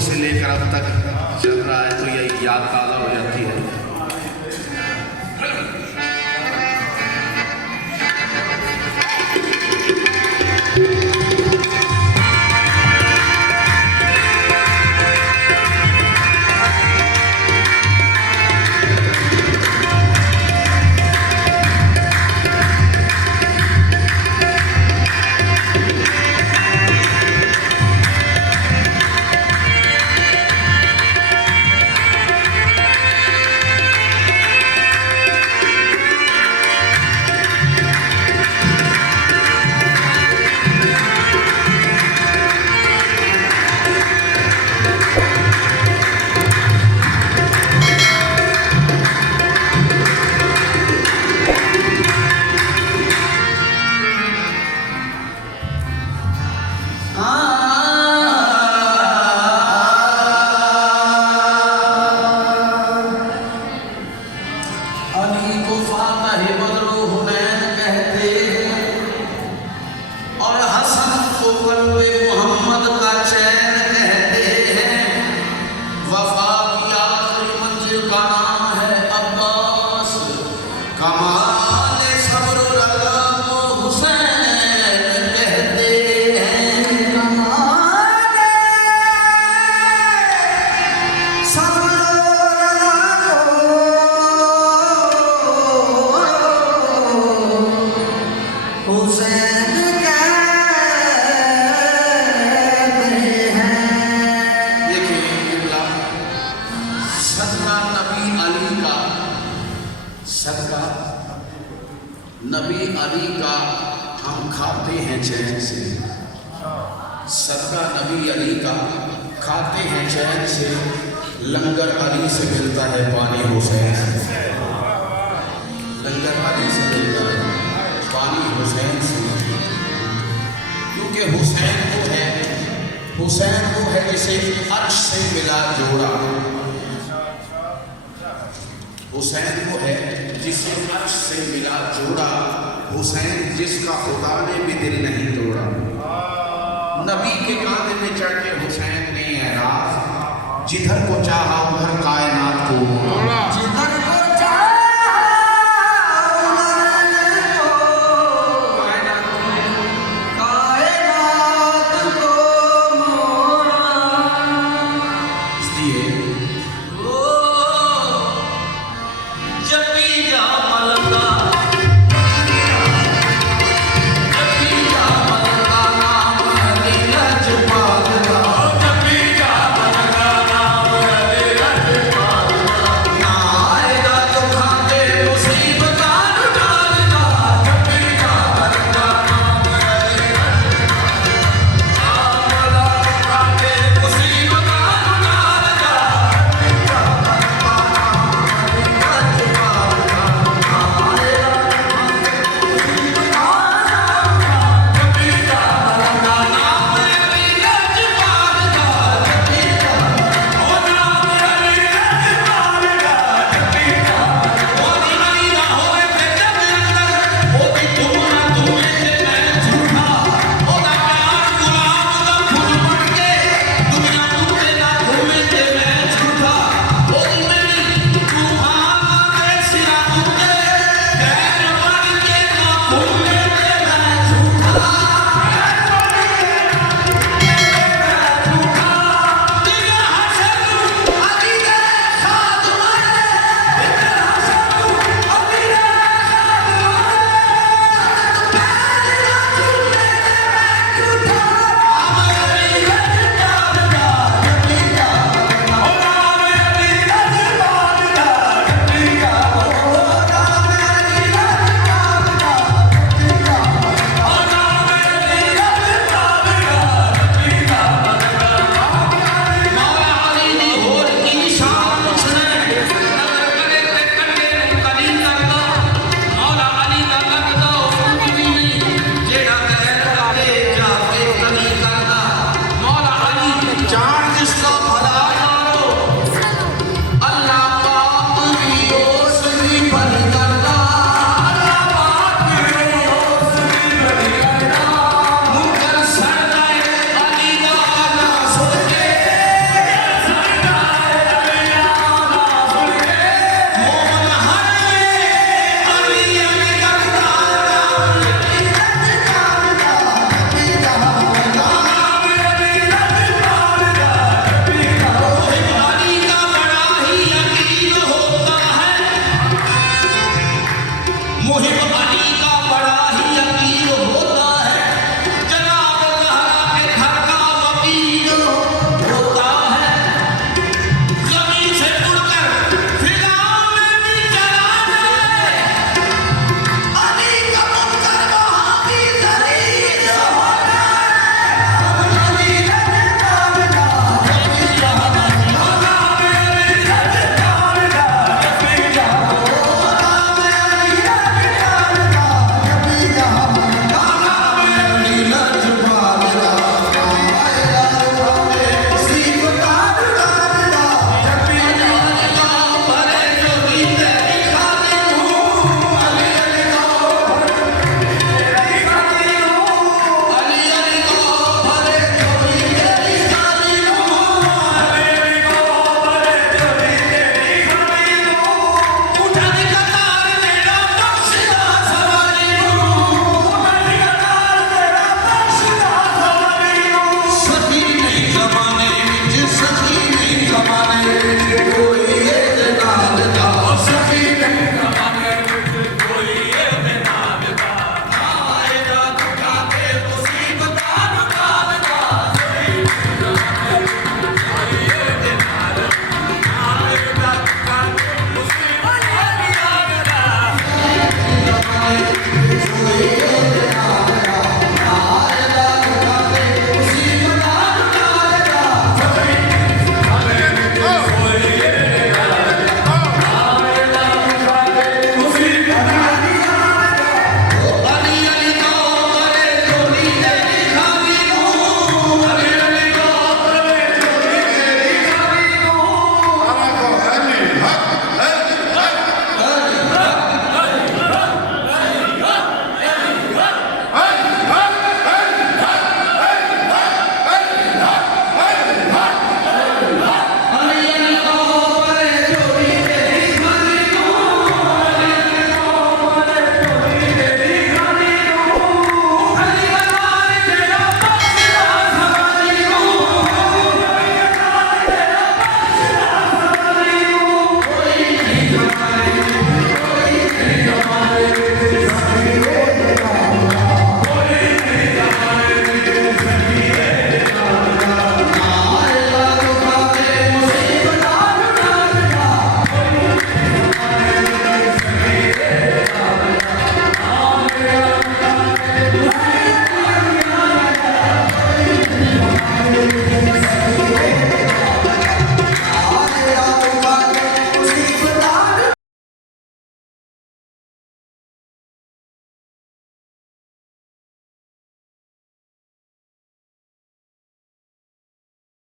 से लेकर अब तक चल रहा है, तो ये याद ताज़ा हो जाती है। नबी अली का हम खाते हैं चैन से, सदका नबी अली का खाते हैं चैन से, लंगर अली से मिलता है पानी हुसैन से, लंगर अली से मिलता है पानी हुसैन से। क्योंकि हुसैन वो है जिसे अर्श से मिला जोड़ा, हुसैन वो है जिसे अर्श से मिला जोड़ा, हुसैन जिसका खुदा ने भी दिल नहीं तोड़ा। नबी के कांधे में चढ़ के हुसैन ने एराज, जिधर को चाहा उधर कायनात को